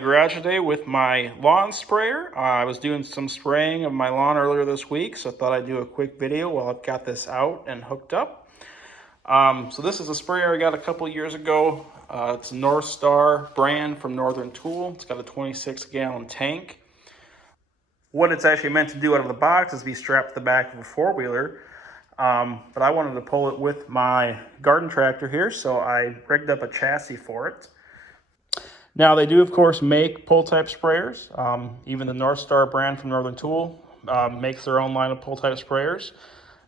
garage today with my lawn sprayer. I was doing some spraying of my lawn earlier this week, so I thought I'd do a quick video while I've got this out and hooked up. So this is a sprayer I got a couple years ago. It's a North Star brand from Northern Tool. It's got a 26-gallon tank. What it's actually meant to do out of the box is be strapped to the back of a four-wheeler. But I wanted to pull it with my garden tractor here, so I rigged up a chassis for it. Now, they do, of course, make pull-type sprayers. Even the North Star brand from Northern Tool makes their own line of pull-type sprayers.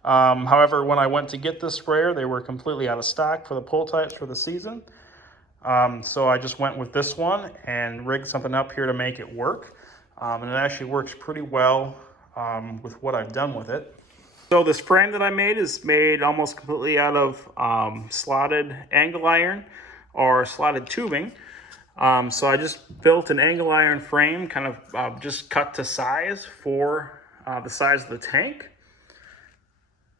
However, when I went to get this sprayer, they were completely out of stock for the pull-types for the season. So I just went with this one and rigged something up here to make it work. And it actually works pretty well with what I've done with it. So this frame that I made is made almost completely out of slotted angle iron or slotted tubing. So I just built an angle iron frame, kind of just cut to size for the size of the tank.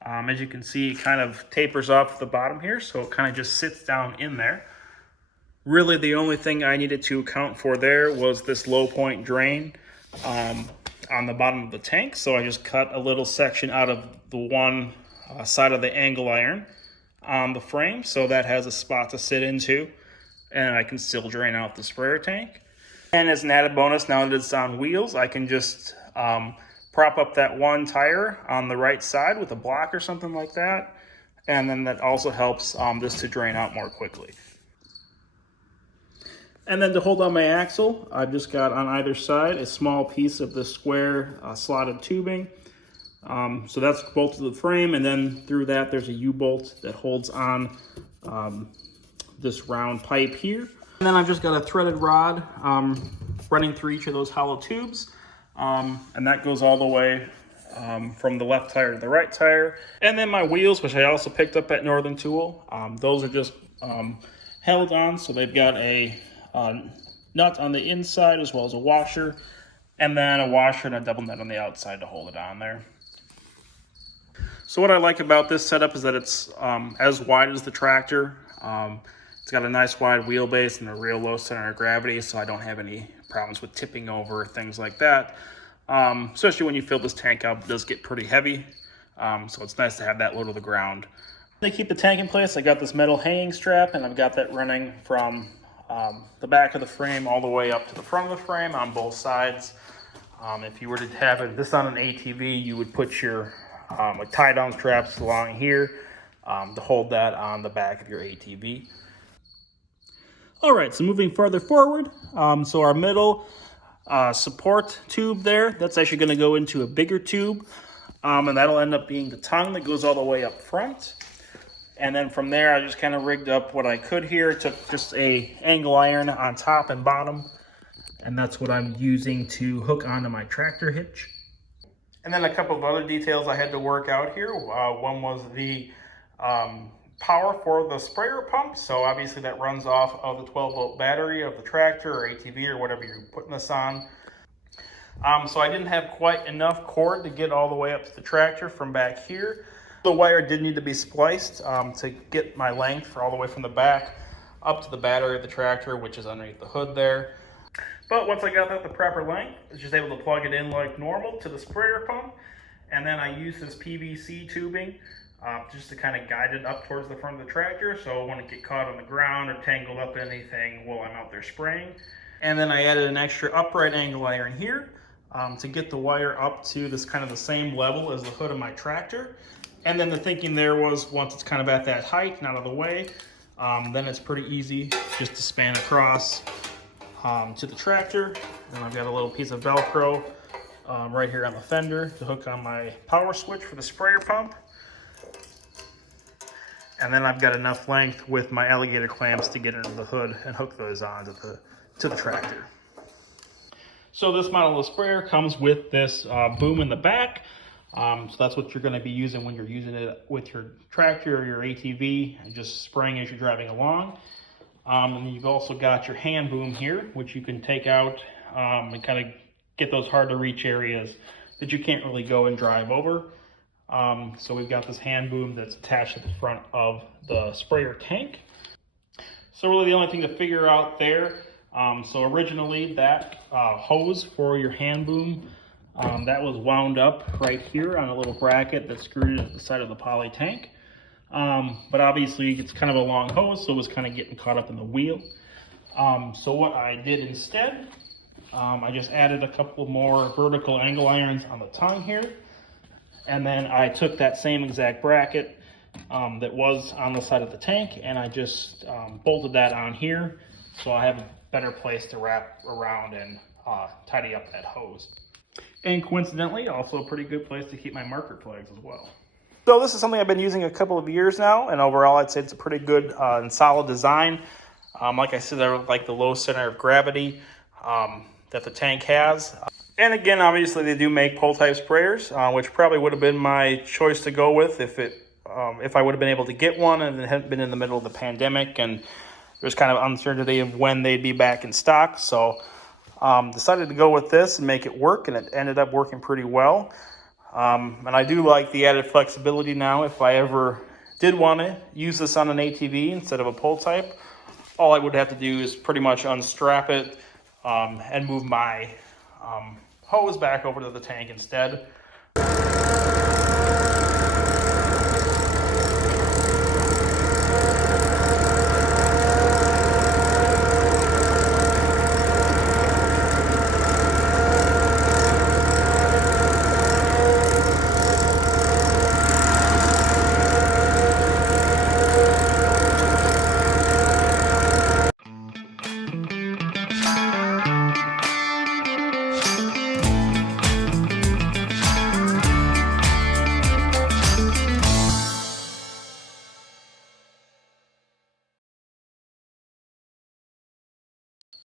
As you can see, it kind of tapers off the bottom here, so it kind of just sits down in there. Really, the only thing I needed to account for there was this low point drain on the bottom of the tank. So I just cut a little section out of the one side of the angle iron on the frame, so that has a spot to sit into, and I can still drain out the sprayer tank. And as an added bonus, now that it's on wheels, I can just prop up that one tire on the right side with a block or something like that. And then that also helps this to drain out more quickly. And then to hold on my axle, I've just got on either side a small piece of the square slotted tubing. So that's bolted to the frame, and then through that there's a U-bolt that holds on this round pipe here. And then I've just got a threaded rod running through each of those hollow tubes. And that goes all the way from the left tire to the right tire. And then my wheels, which I also picked up at Northern Tool, those are just held on, so they've got a nut on the inside as well as a washer, and then a washer and a double nut on the outside to hold it on there. So what I like about this setup is that it's as wide as the tractor. It's got a nice wide wheelbase and a real low center of gravity, so I don't have any problems with tipping over, things like that. Especially when you fill this tank up, it does get pretty heavy, so it's nice to have that low to the ground. To keep the tank in place, I got this metal hanging strap, and I've got that running from the back of the frame all the way up to the front of the frame on both sides. If you were to have this on an ATV, you would put your tie-down straps along here to hold that on the back of your ATV. All right, so moving further forward, so our middle support tube there, that's actually going to go into a bigger tube, and that'll end up being the tongue that goes all the way up front. And then from there, I just kind of rigged up what I could here. Took just a angle iron on top and bottom, and that's what I'm using to hook onto my tractor hitch. And then a couple of other details I had to work out here. One was the power for the sprayer pump. So obviously that runs off of the 12-volt battery of the tractor or ATV or whatever you're putting this on. So I didn't have quite enough cord to get all the way up to the tractor from back here. The wire did need to be spliced to get my length all the way from the back up to the battery of the tractor, which is underneath the hood there. But once I got that the proper length, I was just able to plug it in like normal to the sprayer pump. And then I used this PVC tubing just to kind of guide it up towards the front of the tractor, so it wouldn't get caught on the ground or tangled up in anything while I'm out there spraying. And then I added an extra upright angle iron here to get the wire up to this kind of the same level as the hood of my tractor. And then the thinking there was, once it's kind of at that height and out of the way, then it's pretty easy just to span across to the tractor. And I've got a little piece of Velcro right here on the fender to hook on my power switch for the sprayer pump. And then I've got enough length with my alligator clamps to get into the hood and hook those on to the tractor. So this model of sprayer comes with this boom in the back. So that's what you're going to be using when you're using it with your tractor or your ATV and just spraying as you're driving along. And then you've also got your hand boom here, which you can take out and kind of get those hard to reach areas that you can't really go and drive over. So we've got this hand boom that's attached to the front of the sprayer tank. So really the only thing to figure out there So originally that hose for your hand boom, that was wound up right here on a little bracket that's screwed at the side of the poly tank. But obviously it's kind of a long hose, so it was kind of getting caught up in the wheel. So what I did instead, I just added a couple more vertical angle irons on the tongue here. And then I took that same exact bracket that was on the side of the tank, and I just bolted that on here, so I have a better place to wrap around and tidy up that hose. And coincidentally, also a pretty good place to keep my marker flags as well. So this is something I've been using a couple of years now, and overall I'd say it's a pretty good and solid design. Like I said, I like the low center of gravity that the tank has. And again, obviously they do make pole type sprayers, which probably would have been my choice to go with if I would have been able to get one and it hadn't been in the middle of the pandemic and there's kind of uncertainty of when they'd be back in stock. So decided to go with this and make it work, and it ended up working pretty well. And I do like the added flexibility now. If I ever did want to use this on an ATV instead of a pole type, all I would have to do is pretty much unstrap it and move my hose back over to the tank instead.